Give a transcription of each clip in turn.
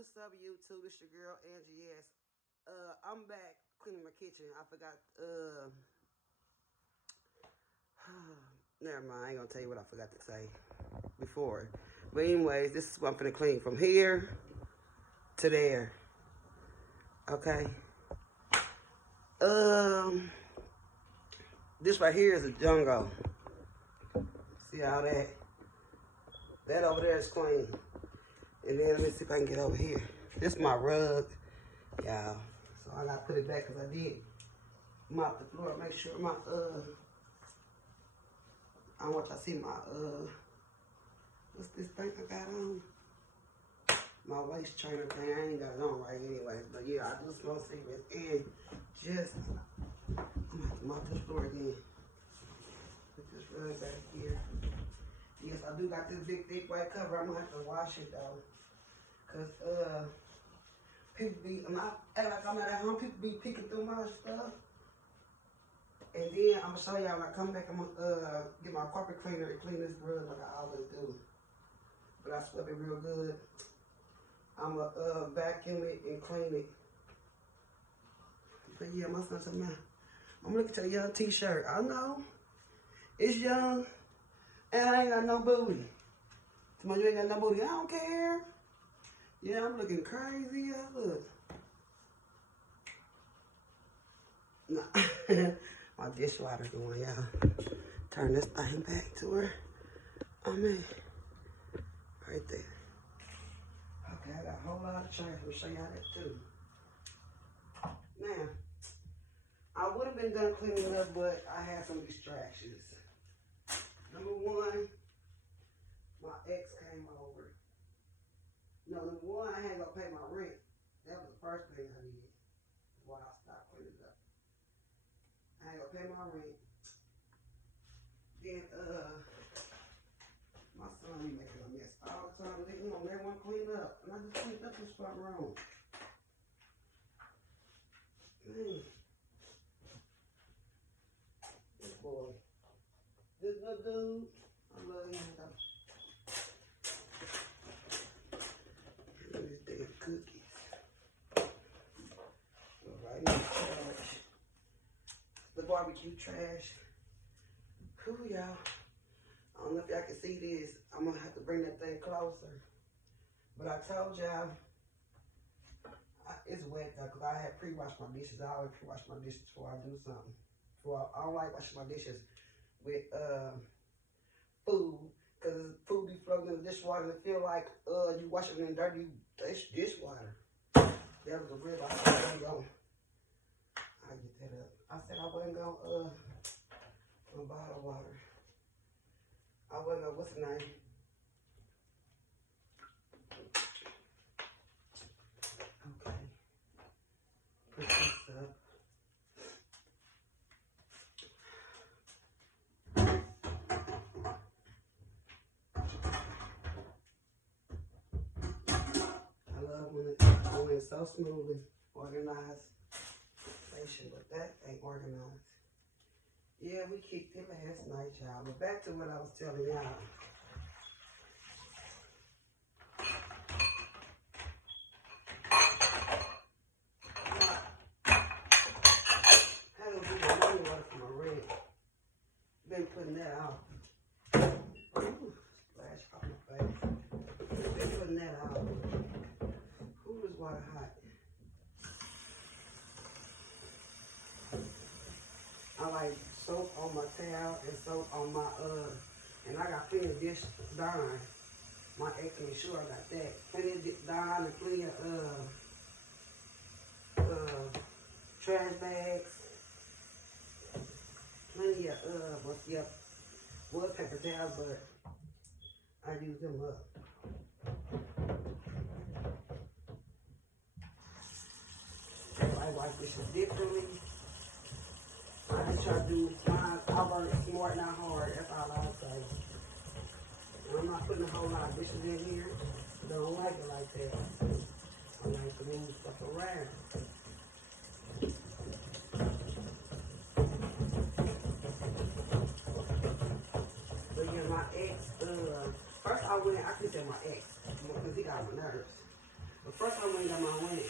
What's up, YouTube? This your girl Angie S. I'm back cleaning my kitchen. I forgot. Never mind. I ain't gonna tell you what I forgot to say before. But anyways, this is what I'm gonna clean from here to there. Okay. This right here is a jungle. See how that over there is clean. And then let me see if I can get over here. This is my rug, y'all. So I gotta put it back because I did mop the floor. Make sure my I want y'all to see my what's this thing I got on? My waist trainer thing. I ain't got it on right anyways. But yeah, I just want to see this. And just I'm gonna have to mop this floor again. Put this rug back here. Yes, I do got this big thick white cover. I'm gonna have to wash it though. Cause people be, I'm not act like I'm not at home, people be picking through my stuff. And then I'm gonna show y'all when I come back, I'm gonna get my carpet cleaner to clean this rug like I always do. But I swept it real good. I'm gonna vacuum it and clean it. But yeah, my son said, man, I'm looking at your young t-shirt. I know, it's young, and I ain't got no booty. Somebody, you ain't got no booty, I don't care. Yeah, I'm looking crazy. Yeah, look. Nah. My dishwater's going, y'all. Turn this thing back to where I'm at. Right there. Okay, I got a whole lot of trash. Let me show y'all that too. Now, I would have been done cleaning up, but I had some distractions. Number one, my ex came over. No, number one, I had to go pay my rent. That was the first thing I did. Why I stopped cleaning up. I had to go pay my rent. Then, my son be making a mess all the time. They never want to clean up. And I just cleaned up this front room. Man. This boy. This little dude. I love him though. Look at these damn cookies. Go right in the trash. The barbecue trash. Whew, y'all. I don't know if y'all can see this. I'm gonna have to bring that thing closer. But I told y'all, it's wet though, because I had pre-washed my dishes. I always pre-wash my dishes before I do something. I don't like washing my dishes with food, because food be floating in the dishwater and it feel like you wash it in dirty dishwater. That was a rib. I said I wasn't gonna, I get that up. I said I wasn't gonna bottle water. I wasn't gonna, what's the name? Okay. Put this up. I love when it's going so smoothly, organized. But that ain't organized. Yeah, we kicked it last night, y'all. But back to what I was telling y'all. How do we get money water from my rent? Been putting that out. Ooh, splash off my face. Been putting that out. Who is water hot? I like soap on my towel and soap on my and I got plenty of dish Dawn. My ex made sure I got that. Plenty of Dawn and plenty of trash bags. Plenty of wood paper towels, but I use them up. I wipe dishes differently. I just try to do mine. I work smart, not hard. That's all I'll say. And I'm not putting a whole lot of dishes in here. I don't like it like that. I like to move stuff around. But yeah, my ex, first I could say my ex, because he got my nerves. The first time I got my rent,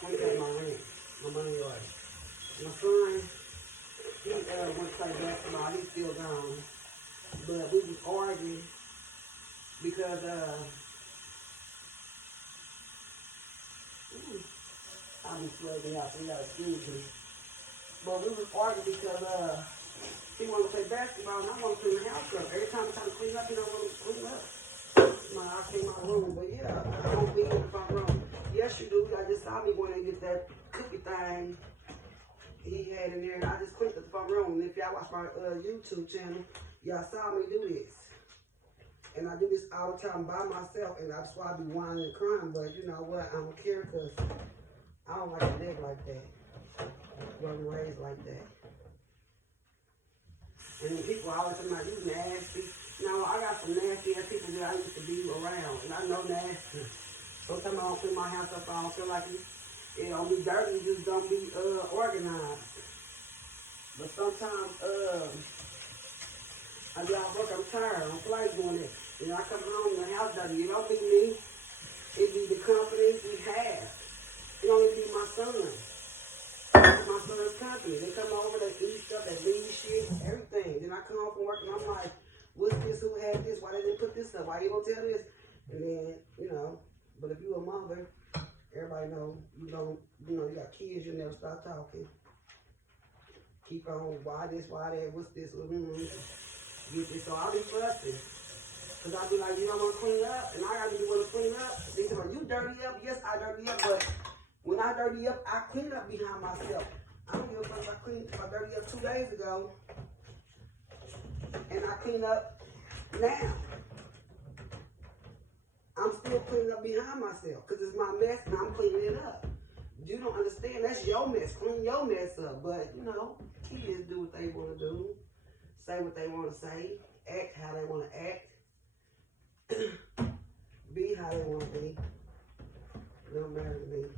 I got my rent, my money order. My son, he went to play basketball. He's still gone. But we was arguing because, I'll be slugging out, so you gotta excuse me. But we was arguing because, he wanted to play basketball and I want to clean the house up. Every time I try to clean up, he don't want to clean up. I clean my room, but yeah, I don't be in the front room. Yes, you do. I just saw me going and get that cookie thing he had in there, and I just cleaned the front room. And if y'all watch my YouTube channel, y'all saw me do this. And I do this all the time by myself, and that's why I be whining and crying. But you know what? I don't care because I don't like to live like that. I wasn't raised like that. And people always say, "Man, you nasty." No, I got some nasty ass people that I used to be around, and I know nasty. Sometimes I don't clean my house up. I don't feel like it don't be dirty. It just don't be organized. But sometimes I be out work. I'm tired. I don't feel like doing it. You know, I come home and the house dirty. It don't be me. It be the company we have. It don't even be my son. My son's company. They come over, they eat stuff, they leave shit, everything. Then I come home from work and I'm like, what's this? Who had this? Why they didn't put this up? Why you gonna tell this? And then, you know, but if you a mother, everybody know you don't, you know, you got kids, you never stop talking. Keep on, why this, why that, what's this? So I'll be fussing. Cause I'll be like, you don't wanna clean up, and I gotta be the one to clean up. They say, you dirty up? Yes, I dirty up, but when I dirty up, I clean up behind myself. I don't give a fuck if I dirty up 2 days ago, and I clean up now. I'm still cleaning up behind myself, because it's my mess, and I'm cleaning it up. You don't understand, that's your mess. Clean your mess up. But, you know, kids do what they want to do, say what they want to say, act how they want to act, be how they want to be. It don't matter to me.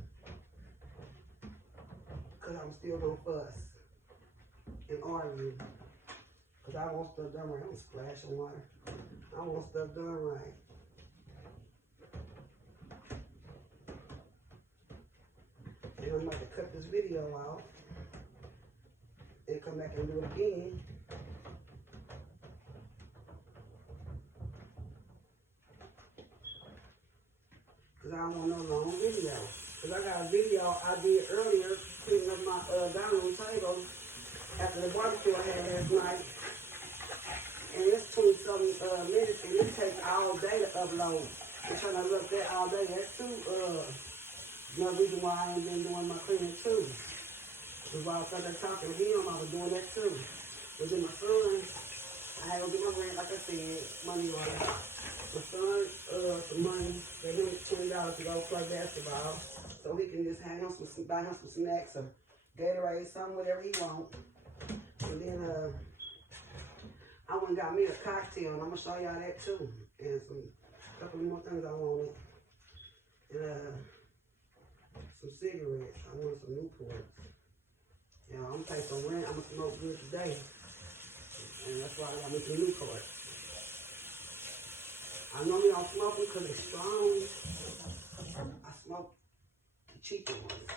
Because I'm still going to fuss and argue. Because I want stuff done right. I don't splash on water. I want stuff done right. And I'm about to cut this video off and come back and do it again. Because I don't want no long video. Because I got a video I did earlier cleaning up my dining room table after the barbecue I had last night. And it's 20-something minutes, and it takes all day to upload. I'm trying to look that all day. That's too, another reason why I ain't been doing my cleaning too. Because while I was there talking to him, I was doing that too. But then my son, I had to get my rent, like I said, money order. My son, some money, gave him $20 to go play basketball. So he can just buy him some snacks or Gatorade, something, whatever he wants. And then I went and got me a cocktail, and I'm gonna show y'all that too. And a couple more things I wanted. And some cigarettes. I wanted some Newports. You know, I'm gonna pay some rent. I'm gonna smoke good today. And that's why I got me some Newports. I normally don't smoke them because they're strong. I smoke the cheaper ones.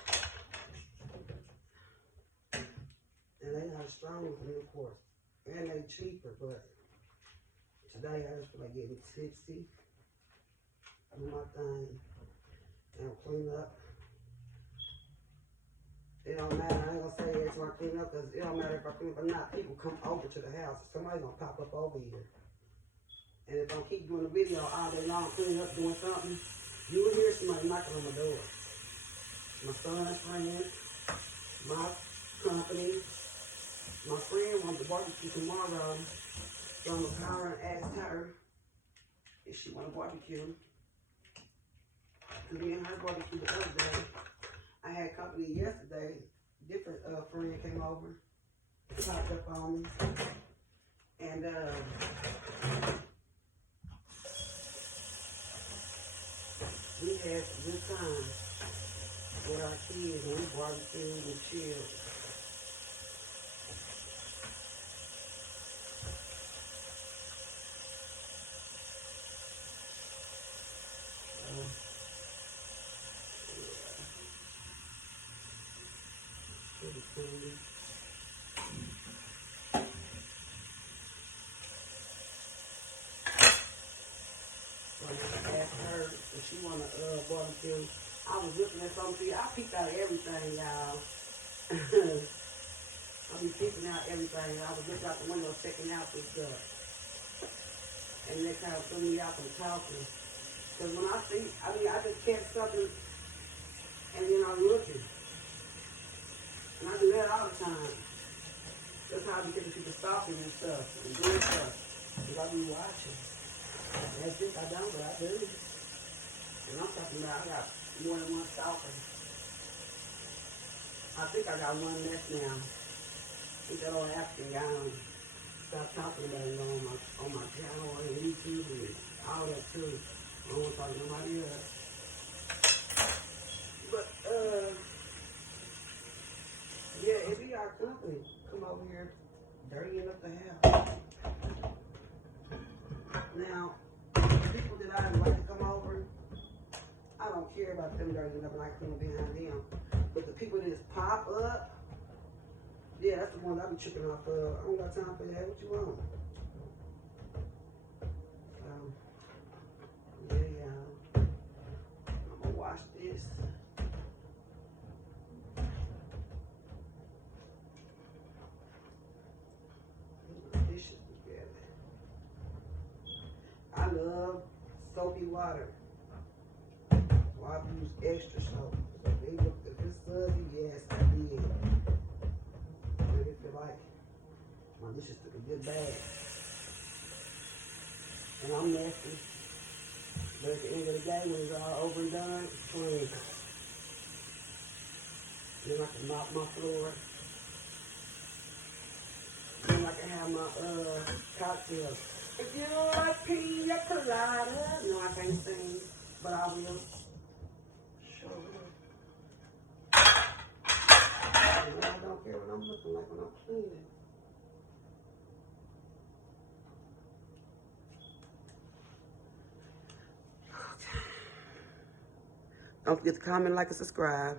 And they not as strong as the Newports. And they cheaper, but today I just feel like getting tipsy. Do my thing. And clean up. It don't matter. I ain't gonna say it's when I clean up, because it don't matter if I clean up or not. People come over to the house. Somebody's gonna pop up over here. And if I keep doing the video all day long, cleaning up, doing something, you will hear somebody knocking on my door. My son's friend, my company. My friend wants to barbecue tomorrow, so I'm going to call her and ask her if she want to barbecue. Because me and her barbecued the other day. I had company yesterday. Different friend came over, popped up on me, and we had a good time with our kids, and we barbecued and chilled. clean. So I asked her if she want to barbecue. I was looking at something. I peeked out everything, y'all. I be peeking out everything. I was looking out the window checking out this stuff. And that kind of threw me out from talking. Because when I see, I mean, I just catch something and then I'm looking. And I do that all the time. That's how I be getting people stalking and stuff and doing stuff. Because I be watching. That's it, I don't, but I do. And I'm talking about, I got more than one stalker. I think I got one left now. I think that old African guy stop talking about it on my channel and YouTube and all that too. I don't want to talk to nobody else. But yeah, it be our company. Come over here, dirtying up the house. Now, the people that I invite to come over, I don't care about them dirtying up and I clean behind them. But the people that just pop up, yeah, that's the ones I be tripping off of. I don't got time for that. What you want? So, yeah. I'm gonna wash this. Put my dishes together. I love soapy water. So I use extra soap. So if it's fuzzy, yes, I did. Maybe feel like my dishes took a good bath. And I'm nasty. But at the end of the day, when it's all over and done, it's clean. Then I can mop my floor. Then I can have my cocktail. If you like pina colada, no, I can't sing, but I will. Sure will. And I don't care what I'm looking like when I'm cleaning. Don't forget to comment, like, and subscribe.